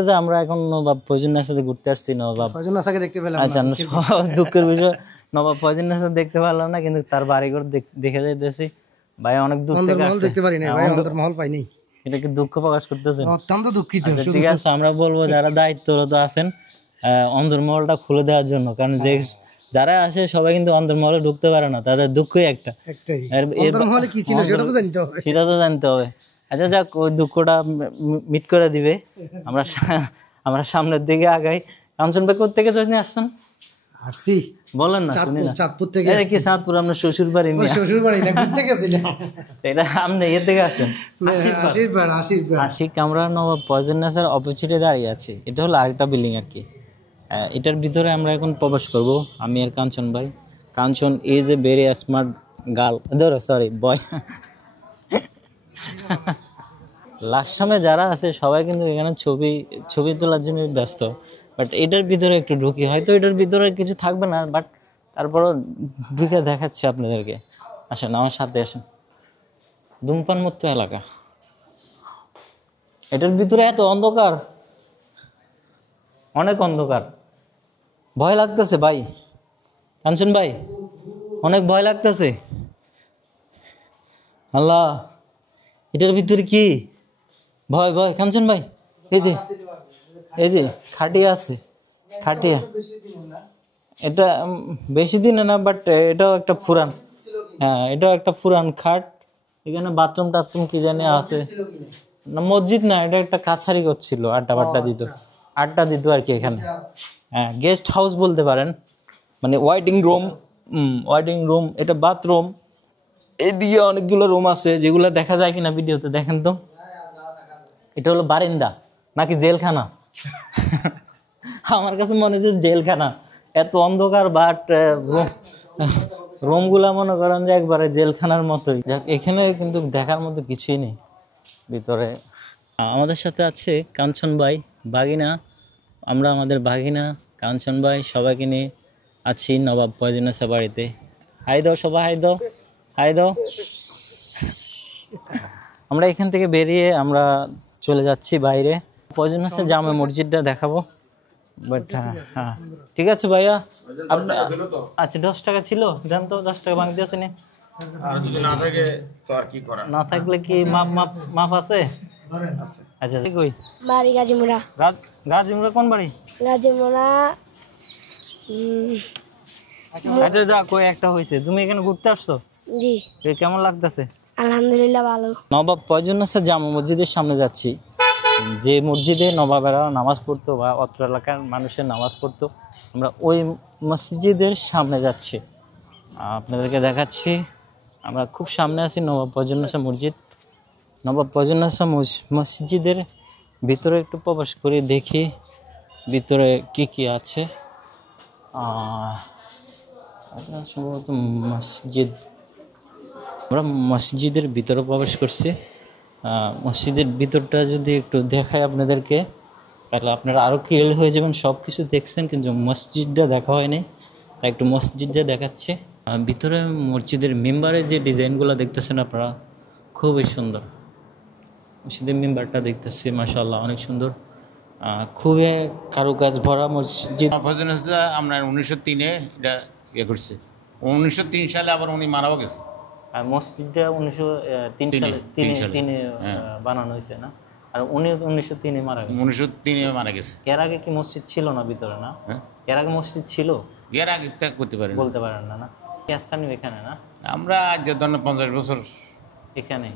যে আমরা এখন নবাব ফয়জুন্নেসার সাথে ঘুরতে আসছি। নবাব ফয়জুন্নেসাকে দেখতে পেলাম। আচ্ছা, দুঃখের বিষয় নবাব ফয়জুন্নেসা দেখতে পারলাম না, কিন্তু তার বাড়িঘর দেখে যাইতেছি। ভাই অনেক দুঃখ দেখতে পারি না ভাই, অন্তর্মহল পাইনি। এটা কি দুঃখ প্রকাশ করতেছেন? অত্যন্ত দুঃখিত। ঠিক আছে, আমরা বলবো যারা দায়িত্বরত আছেন অন্তর্মহলটা খুলে দেওয়ার জন্য, কারণ যে যারা আসে সবাই কিন্তু অন্তর্মহলে ঢুকতে পারে না, তাদের দুঃখই একটাই। সেটা তো জানতে হবে। আচ্ছা যাক, ওই দুঃখটা মিট করে দিবে। আমরা সামনের দিকে আগাই। কাঞ্চন ভাই কোথা থেকে আসছেন? আসছি বলেন না। চাঁদপুর থেকে। কি চাঁদপুর আপনার শ্বশুর বাড়ি? শ্বশুর বাড়ি না, ঘুরতে গেছিলাম। এটা আপনি এর থেকে আসছেন? ঠিক আমরা নবাব ফয়জুন্নেসার অপোজিটে দাঁড়িয়ে আছি। এটা হলো আরেকটা বিল্ডিং আর কি। এটার ভিতরে আমরা এখন প্রবেশ করব, আমি আর কাঞ্চন ভাই। Kanchan is a very smart girl, boy. লাকসামে যারা আছে সবাই কিন্তু এখানে ছবি তোলার জন্য ব্যস্ত। বাট এটার ভিতরে একটু ঢুকি, হয়তো এটার ভিতরে কিছু থাকবে না, বাট তারপরও ঢুকে দেখাচ্ছি আপনাদেরকে। আসেন আমার সাথে আসেন। ধূমপান মুক্ত এলাকা। এটার ভিতরে এত অন্ধকার, অনেক অন্ধকার, ভয় লাগতেছে ভাই। কাঞ্চন ভাই, অনেক ভয় লাগতেছে। আল্লাহ, এটার ভিতরে কি? ভয় কাঞ্চন ভাই। এই যে খাটিয়া আছে, খাটিয়া। এটা বেশি দিনে না, বাট এটাও একটা পুরান। হ্যাঁ, এটাও একটা পুরান খাট। এখানে বাথরুম টাথরুম কি জানি আছে না, মসজিদ না, এটা একটা কাছারি করছিল, আড্ডা বাড্ডা দিত। আড্ডা দিত আর কি এখানে। হ্যাঁ, গেস্ট হাউস বলতে পারেন, মানে ওয়েটিং রুম, এটা বাথরুম, এদিকে অনেকগুলো রুম আছে যেগুলো দেখা যায় কিনা ভিডিওতে দেখেন তো। এটা হলো বারিন্দা নাকি জেলখানা? আমার কাছে মনে হচ্ছে জেলখানা, এত অন্ধকার, বাট রুমগুলা মনে করেন যে একবারে জেলখানার মতোই। এখানে কিন্তু দেখার মতো কিছুই নেই ভিতরে। আমাদের সাথে আছে কাঞ্চন ভাই, বাগিনা, আমরা আমাদের বাগিনা কাঞ্চন ভাই সবাইকে নিয়ে আছি নবাব পয়জনেসা বাড়িতে। হাই দাও সবাই, হাই দাও, হাই দাও। আমরা এখান থেকে বেরিয়ে আমরা চলে যাচ্ছি বাইরে, পয়জনেসা জামে মসজিদটা দেখাবো। বাট হ্যাঁ ঠিক আছে ভাইয়া, আচ্ছা 10 টাকা ছিল, দেন তো 10 টাকা ভাঙতে আসেনি। আর যদি না থাকে তো আর কি করা, না থাকলে কি মাপ আছে? আচ্ছা কই বাড়ি গাজীমুড়া। গাজীমুড়া কোন বাড়ি? গাজীমুড়া। আচ্ছা যা কই একটা হয়েছে, তুমি এখানে ঘুরতে আসছো? জি। কেমন লাগতেছে? আলহামদুলিল্লাহ ভালো। নবাব পয়জনেসা জামে মসজিদের সামনে যাচ্ছি, যে মসজিদে নবাবেরা নামাজ পড়তো বা অত্র এলাকার মানুষের নামাজ পড়তো, আমরা ওই মসজিদের সামনে যাচ্ছি, আপনাদেরকে দেখাচ্ছি। আমরা খুব সামনে আছি নবাব পয়জনেসা মসজিদ। নবাব পয়জনেসা মসজিদের ভিতরে একটু প্রবেশ করে দেখি ভিতরে কি কি আছে। সম্ভবত মসজিদ, আমরা মসজিদের ভিতরে প্রবেশ করছি। মসজিদের ভিতরটা যদি একটু দেখাই আপনাদেরকে, তাহলে আপনারা আরও ক্লিয়ার হয়ে যাবেন। সব কিছু দেখছেন কিন্তু মসজিদটা দেখা হয়নি, তাই একটু মসজিদটা দেখাচ্ছে। ভিতরে মসজিদের মেম্বারের যে ডিজাইনগুলো দেখতেছেন আপনারা, খুবই সুন্দর। মসজিদের মেম্বারটা দেখতেছি, মাশাআল্লাহ অনেক সুন্দর, খুবই কারুকাজ ভরা মসজিদ। আমরা 1903-এ এটা ইয়ে করছে, 1903 সালে আবার উনি মারাও গেছে। আর মসজিদটা 1903 সালে বানানো হয়েছে না, আর উনি 1903-এ মারা গেছে। 1903-এ মারা গেছে। এর আগে কি মসজিদ ছিল না ভিতরে? না, এর আগে মসজিদ ছিল, এর আগে ত্যাগ করতে পারেন, বলতে পারেন না। না স্থানীয় এখানে না, আমরা যে ধরেন 50 বছর এখানে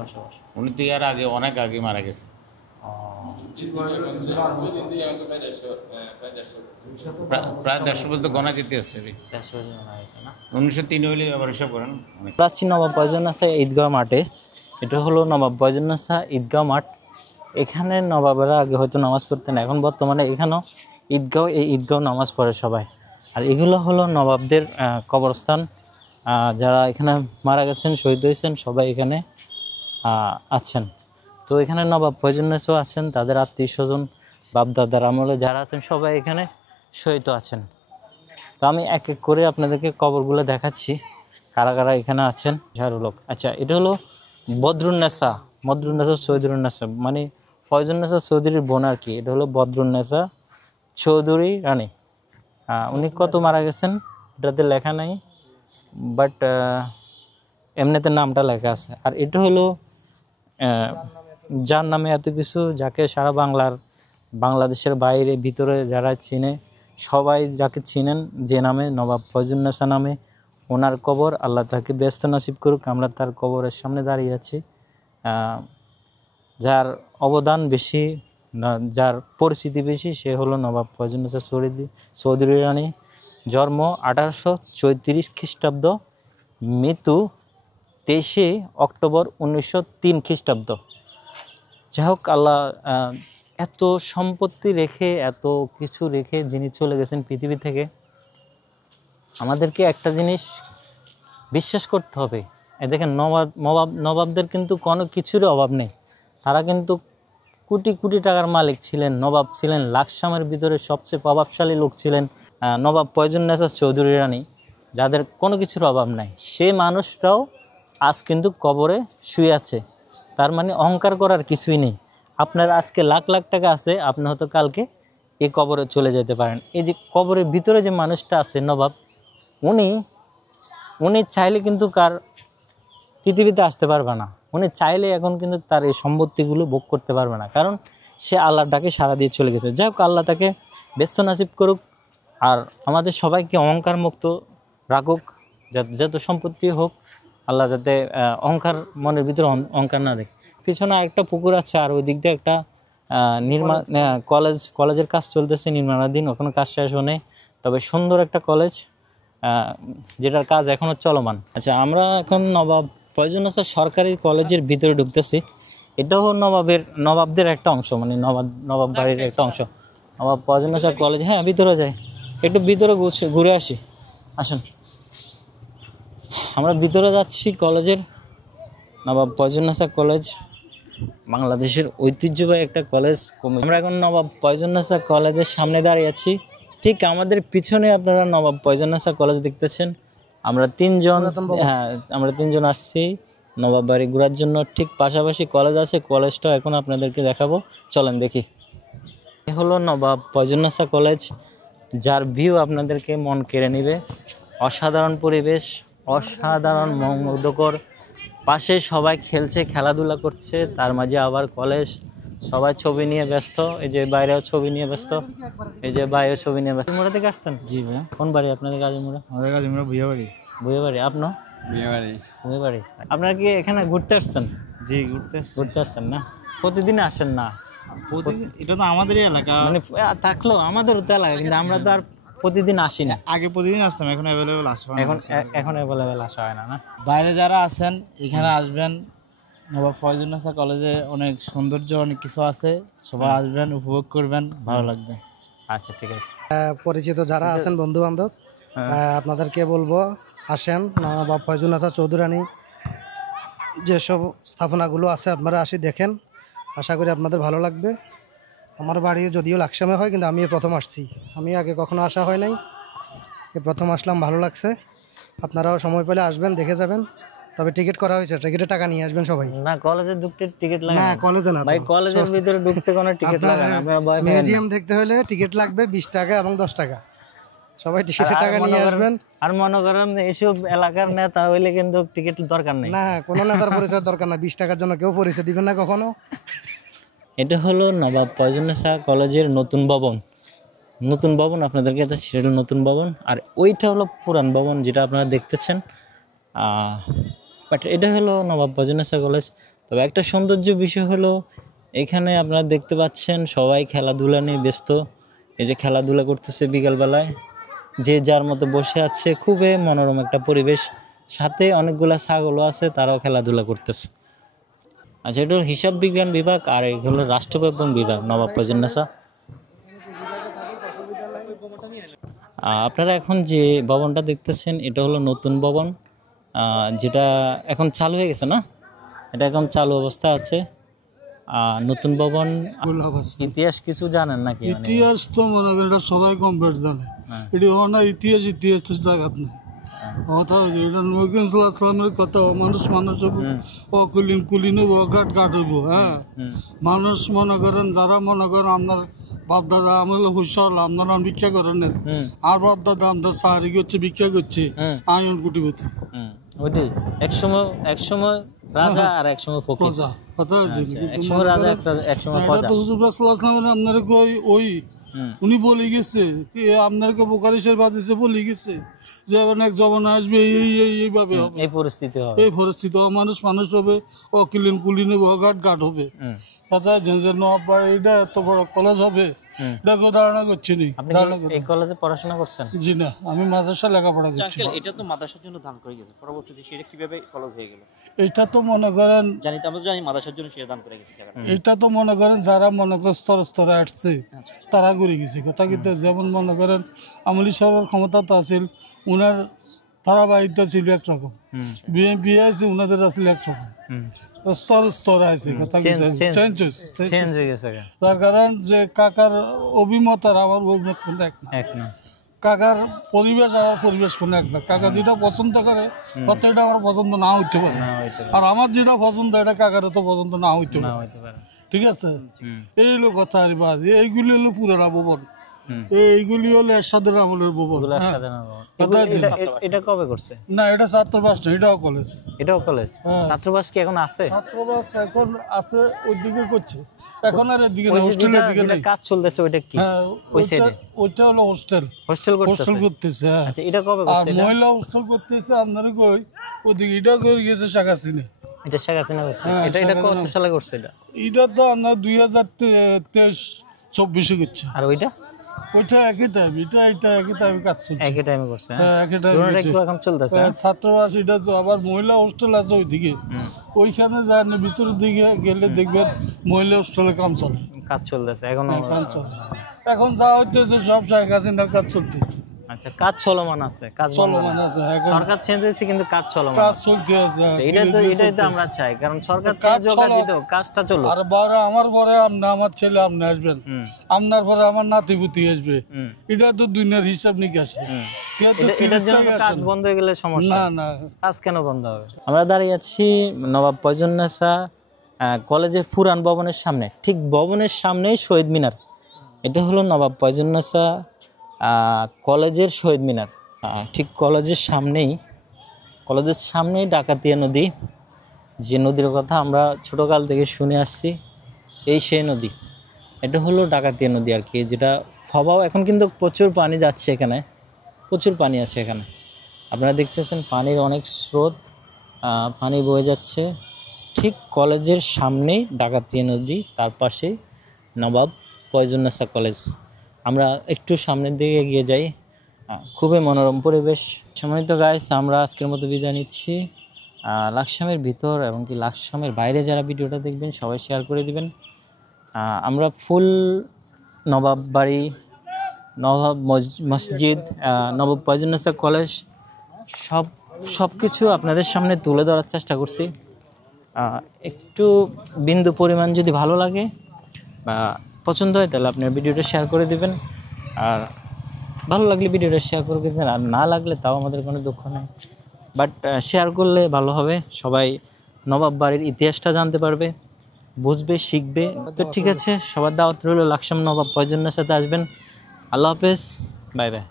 বসবাস। উনি তো এর আগে অনেক আগে মারা গেছে। প্রায় 150 বছর গণা যেতে আছে। 1903 হইলে আবার হিসাব করেন। প্রাচীন নবাব পয়জনেসা ঈদগাহ মাঠে, এটা হলো নবাব পয়জনেসা ঈদগাহ মাঠ। এখানে নবাবেরা আগে হয়তো নামাজ পড়তেন, এখন বর্তমানে এখানেও ঈদগাহ, এই ঈদগাহ নামাজ পড়ে সবাই। আর এগুলো হলো নবাবদের কবরস্থান, যারা এখানে মারা গেছেন, শহীদ হয়েছেন, সবাই এখানে আছেন। তো এখানে নবাব পয়জনেসাও আছেন, তাদের আত্মীয় স্বজন বাপদাদার আমলে যারা আছেন সবাই এখানে শহীদ আছেন। তো আমি এক এক করে আপনাদেরকে কবরগুলো দেখাচ্ছি, কারা কারা এখানে আছেন। ঝাড়ুলোক, আচ্ছা এটা হলো বদরুন্নেসা চৌধুরীন্নেসা, মানে পয়জনেসা চৌধুরীর বোন আর কি। এটা হলো বদরুন্নেসা চৌধুরী রানী। উনি কত মারা গেছেন এটাতে লেখা নাই, বাট এমনিতে নামটা লেখা আছে। আর এটা হলো যার নামে এত কিছু, যাকে সারা বাংলাদেশের বাইরে ভিতরে যারা চিনে, সবাই যাকে চিনেন, যে নামে নবাব পয়জনেসা নামে, ওনার কবর। আল্লাহ তাকে ব্যস্ত নসিব করুক। আমরা তার কবরের সামনে দাঁড়িয়ে আছি। যার অবদান বেশি, যার পরিচিতি বেশি, সে হলো নবাব পয়জনেসা চৌধুরী রানী। জন্ম 1834 খ্রিস্টাব্দ, মৃত্যু 23 অক্টোবর 1903 খ্রিস্টাব্দ। যাই হোক, আল্লাহ এত সম্পত্তি রেখে, এত কিছু রেখে যিনি চলে গেছেন পৃথিবী থেকে, আমাদেরকে একটা জিনিস বিশ্বাস করতে হবে। দেখেন নবাবদের কিন্তু কোনো কিছুরই অভাব নেই। তারা কিন্তু কোটি কোটি টাকার মালিক ছিলেন, নবাব ছিলেন, লাকসামের ভিতরে সবচেয়ে প্রভাবশালী লোক ছিলেন নবাব পয়জনেসা চৌধুরী রানী, যাদের কোনো কিছুর অভাব নাই। সে মানুষটাও আজ কিন্তু কবরে শুয়ে আছে। তার মানে অহংকার করার কিছুই নেই। আপনার আজকে লাখ লাখ টাকা আছে, আপনি হয়তো কালকে এই কবরে চলে যেতে পারেন। এই যে কবরের ভিতরে যে মানুষটা আছে নবাব, উনি চাইলে কিন্তু কার পৃথিবীতে আসতে পারবে না। উনি চাইলে এখন কিন্তু তার এই সম্পত্তিগুলো ভোগ করতে পারবে না, কারণ সে আল্লাহর ডাকে সাড়া দিয়ে চলে গেছে। যাই হোক, আল্লাহ তাকে ব্যস্ত নসিব করুক, আর আমাদের সবাইকে অহংকার মুক্ত রাখুক। যত সম্পত্তি হোক, আল্লাহ যাতে অহংকার, মনের ভিতরে অহংকার না দেখে। পিছনে একটা পুকুর আছে, আর ওই দিক দিয়ে একটা কলেজের কাজ চলতেছে, নির্মাণাধীন, ওখানে কাজ শেষ হয়নি, তবে সুন্দর একটা কলেজ যেটার কাজ এখনো চলমান। আচ্ছা, আমরা এখন নবাব ফয়জুন আসার সরকারি কলেজের ভিতরে ঢুকতেছি। এটাও নবাবদের একটা অংশ, মানে নবাব বাড়ির একটা অংশ, নবাব ফয়জুন আসার কলেজ। হ্যাঁ, ভিতরে যাই, একটু ভিতরে ঘুরে আসি, আসেন। আমরা ভিতরে যাচ্ছি কলেজের, নবাব ফয়জুন আসার কলেজ, বাংলাদেশের ঐতিহ্যবাহী একটা কলেজ। আমরা এখন নবাব ফয়জুন আসার কলেজের সামনে দাঁড়িয়ে আছি। ঠিক আমাদের পিছনে আপনারা নবাব ফয়জুন আসার কলেজ দেখতেছেন। আমরা তিনজন আসছি নবাব বাড়ি ঘোরার জন্য। ঠিক পাশাপাশি কলেজ আছে, কলেজটা এখন আপনাদেরকে দেখাবো, চলেন দেখি। এ হলো নবাব ফয়জুন আসার কলেজ, যার ভিউ আপনাদেরকে মন কেড়ে নেবে। অসাধারণ পরিবেশ, অসাধারণ মুগ্ধকর। পাশে সবাই খেলছে, খেলাধুলা করছে, তার মাঝে আবার কলেজ, সবাই ছবি নিয়ে ব্যস্ত। এই যে বাইরেও ছবি নিয়ে ব্যস্ত, গাজীমুড়া থেকে আসছেন? জি ভাই। কোন বাড়ি আপনাদের? গাজীমুড়া। আমাদের গাজীমুড়া ভুইয়াবাড়ি। ভুইয়াবাড়ি। আপনার? ভুইয়াবাড়ি। আপনারা কি এখানে ঘুরতে আসছেন? জি, ঘুরতে আসছেন না? প্রতিদিন আসেন না? এটা তো আমাদেরই এলাকা, মানে থাকলো আমাদেরও তো এলাকা, কিন্তু আমরা তো আর প্রতিদিন আসি না। আগে প্রতিদিন আসতাম, এখন অ্যাভেলেবেল আসা হয় না। এখন অ্যাভেলেবেল আসা হয় না। বাইরে যারা আছেন এখানে আসবেন, নবাব ফয়জুন আসার কলেজে অনেক সৌন্দর্য, অনেক কিছু আছে, সবাই আসবেন, উপভোগ করবেন, ভালো লাগবে। আচ্ছা, ঠিক আছে। পরিচিত যারা আছেন, বন্ধু বান্ধব, আপনাদেরকে বলবো আসেন, নবাব ফয়জুন আসার চৌধুরানী যেসব স্থাপনাগুলো আছে আপনারা আসি দেখেন, আশা করি আপনাদের ভালো লাগবে। আমার বাড়ি যদিও লাকসামে হয়, কিন্তু আমি প্রথম আসছি, আমি আগে কখনো আসা হয় নাই, প্রথম আসলাম, ভালো লাগছে। আপনারাও সময় পেলে আসবেন, দেখে যাবেন। তবে টিকিট করা হয়েছে, টিকিটের টাকা নিয়ে আসবেন সবাই। না, কলেজে ঢুকতে টিকিট লাগে না? কলেজে না ভাই, কলেজের ভিতরে ঢুকতে কোনো টিকিট লাগে না। মিউজিয়াম দেখতে হলে টিকিট লাগবে 20 টাকা এবং 10 টাকা, সবাই টিকিটের টাকা নিয়ে আসবেন। আর মনে করেন এসব এলাকার নেতা হইলে কিন্তু টিকিট দরকার নেই। না, কোনো নেতার পরিচয় দরকার না, 20 টাকার জন্য কেউ পরিচয় দিবেন না কখনো। এটা হলো নবাব ফয়জুন আসা কলেজের নতুন ভবন, আপনাদেরকে এটা সেটা নতুন ভবন, আর ওইটা হলো পুরান ভবন যেটা আপনারা দেখতেছেন। বাট এটা হলো নবাব ফয়জুন আসা কলেজ। তবে একটা সৌন্দর্য বিষয় হলো এখানে আপনারা দেখতে পাচ্ছেন সবাই খেলাধুলা নিয়ে ব্যস্ত। এই যে খেলাধুলা করতেছে বিকালবেলায়, যে যার মতো বসে আছে, খুবই মনোরম একটা পরিবেশ। সাথে অনেকগুলা ছাগলও আছে, তারাও খেলাধুলা করতেছে। আচ্ছা, এটা হলো হিসাব বিজ্ঞান বিভাগ, আর এগুলো রাষ্ট্রবিজ্ঞান বিভাগ নবাব ফয়জুন আসা। আপনারা এখন যে ভবনটা দেখতেছেন এটা হলো নতুন ভবন, যেটা এখন চালু হয়ে গেছে না? এটা এখন চালু অবস্থা আছে। নতুন ভবন। ইতিহাস কিছু জানেন নাকি? ইতিহাস তো মনে করেন এটা সবাই কমপ্লিট জানে, এটি ইতিহাসের জায়গা নেই। এটা নবীন সাল্লাল্লাহু কথা, মানুষ অকুলিন কুলিন হইব, গাট হইব। হ্যাঁ, মানুষ মনে করেন, যারা মনে করেন আপনার বাপ দাদা আমলে হুশাল, আপনারা ভিক্ষা করেন, আর বাপ দাদা আপনার সাহারি করছে, ভিক্ষা করছে, আয়ন কুটিপতি। ওইটাই একসময় রাজা আর একসময় ফকির। কথা আছে, একসময় রাজা, একসময় প্রজা। হুজুর সাল্লাল্লাহু আলাইহি ওয়াসাল্লাম আপনার ওই উনি বলে গেছে, আপনাকে বোখারী শরীফ হাদিসে বলে গেছে যে অনেক জমানা আসবে, এইভাবে হবে, এই পরিস্থিতি হবে, মানুষ হবে, অকিলিন কুলিন হবে, গাট হবে। কথা যে এটা এত বড় কলেজ হবে, এটা কেউ ধারণা করছে নি। এই কলেজে পড়াশোনা করছেন? জি না, আমি মাদ্রাসা লেখাপড়া করছি। এটা তো মাদ্রাসার জন্য দান করে গেছে, পরবর্তীতে সেটা কিভাবে কলেজ হয়ে গেল? এটা তো মনে করেন জানি মাদ্রাসার জন্য সেটা দান করে গেছে। এটা তো মনে করেন যারা মনে করেন স্তরে আসছে তারা করে গেছে। কথা কিন্তু যেমন মনে করেন আমলি সরকার ক্ষমতা তো আছিল, উনার ধারাবাহিকতা ছিল একরকম, বিএনপি আছে, উনাদের আসলে একরকম, স্তরে আছে। কথা তার কারণ যে কাকার অভিমত আর আমার অভিমত কিন্তু এক না। কাকার পরিবেশ আমার পরিবেশ কোনো এক না। কাকা যেটা পছন্দ করে এটা আমার পছন্দ না হইতে পারে, আর আমার যেটা পছন্দ এটা কাকার তো পছন্দ না হইতে পারে। ঠিক আছে, এই হলো কথা। আর বাস এইগুলি হলো পুরানা ভবন, এইগুলি হলো এরশাদের আমলের ভবন। এটা কবে করছে? না, এটা ছাত্রবাস না, এটাও কলেজ। এটাও কলেজ? ছাত্রবাস কি এখন আছে? ছাত্রবাস এখন আছে, ওই দিকে করছে এখন, আর এদিকে না, হোস্টেলের দিকে নাই, কাজ চলতেছে। ওইটা কি? ওই সাইডে ওইটা হলো হোস্টেল করতেছে। আচ্ছা, এটা কবে করছে? আর মহিলা হোস্টেল করতেছে আপনার কই ওদিকে, এটা করে গেছে শাখাসিনে। এটা শেখ হাসিনা করছে। হ্যাঁ, এটা শেখ কত হাসিনা। সালে করছে এটা? এটা তো আপনার 2023-24 করছে। আর ওইটা ওইটা একই টাইম, এটা একই টাইমে কাজ চলছে। একই টাইমে করছে। হ্যাঁ, একই টাইমে দুটোটা করছে। একটু এখন চলতেছে। ছাত্রাবাস এটা তো আবার মহিলা হোস্টেল আছে ওইদিকে, ওইখানে যান ভিতরের দিকে গেলে দেখবেন মহিলা হোস্টেলে কাজ চলে। কাজ চলতেছে এখনো? কাজ চলে। এখন যা হইতেছে সব শেখ হাসিনার কাজ চলতেছে। আচ্ছা, কাজ চলমান আছে, কাজ চলমান আছে। এখন সরকার চেঞ্জ হয়েছে কিন্তু কাজ চলমান কাজ আছে। চলতে আছে। এটাই তো আমরা চাই, কারণ সরকার চেঞ্জ হোক আর যেতে হোক, কাজটা চলুক। আর বড় আমার পরে আপনি, আমার ছেলে আপনি আসবেন, আপনার পরে আমার নাতিপুতি আসবে, এটা তো দুনিয়ার হিসাব নিকাশ। এটার জন্য কাজ বন্ধ হয়ে গেলে সমস্যা। না না, কাজ কেন বন্ধ হবে? আমরা দাঁড়িয়ে আছি নবাব ফয়জুন্নেসা কলেজের পুরান ভবনের সামনে, ঠিক ভবনের সামনেই শহীদ মিনার। এটা হলো নবাব ফয়জুন্নেসা কলেজের শহীদ মিনার। ঠিক কলেজের সামনেই ডাকাতিয়া নদী, যে নদীর কথা আমরা ছোটোকাল থেকে শুনে আসছি, এই সেই নদী। এটা হলো ডাকাতিয়া নদী আর কি, যেটা ফবাও। এখন কিন্তু প্রচুর পানি যাচ্ছে এখানে, প্রচুর পানি আছে এখানে। আপনারা দেখতেছেন পানির অনেক স্রোত, পানি বয়ে যাচ্ছে। ঠিক কলেজের সামনেই ডাকাতিয়া নদী, তার পাশেই নবাব ফয়জুন্নেসা কলেজ। আমরা একটু সামনের দিকে এগিয়ে যাই, খুবই মনোরম পরিবেশ। সম্মানিত গাইস, আমরা আজকের মতো বিদায় নিচ্ছি। লাকসামের ভিতর এবং কি লাকসামের বাইরে যারা ভিডিওটা দেখবেন সবাই শেয়ার করে দিবেন। আমরা ফুল নবাব বাড়ি, নবাব মসজিদ, নবাব ফয়জুন্নেসা কলেজ সব কিছু আপনাদের সামনে তুলে ধরার চেষ্টা করছি। একটু বিন্দু পরিমাণ যদি ভালো লাগে বা পছন্দ হয় তাহলে আপনার ভিডিওটা শেয়ার করে দিবেন, আর ভালো লাগলে ভিডিওটা শেয়ার করে দিবেন, আর না লাগলে তাও আমাদের কোনো দুঃখ নেই। বাট শেয়ার করলে ভালো হবে, সবাই নবাব বাড়ির ইতিহাসটা জানতে পারবে, বুঝবে, শিখবে। তো ঠিক আছে, সবার দাওয়াত রইল, লাকসাম নবাব ফয়জুন্নেসাতে আসবেন। আল্লাহ হাফেজ, বাই বাই।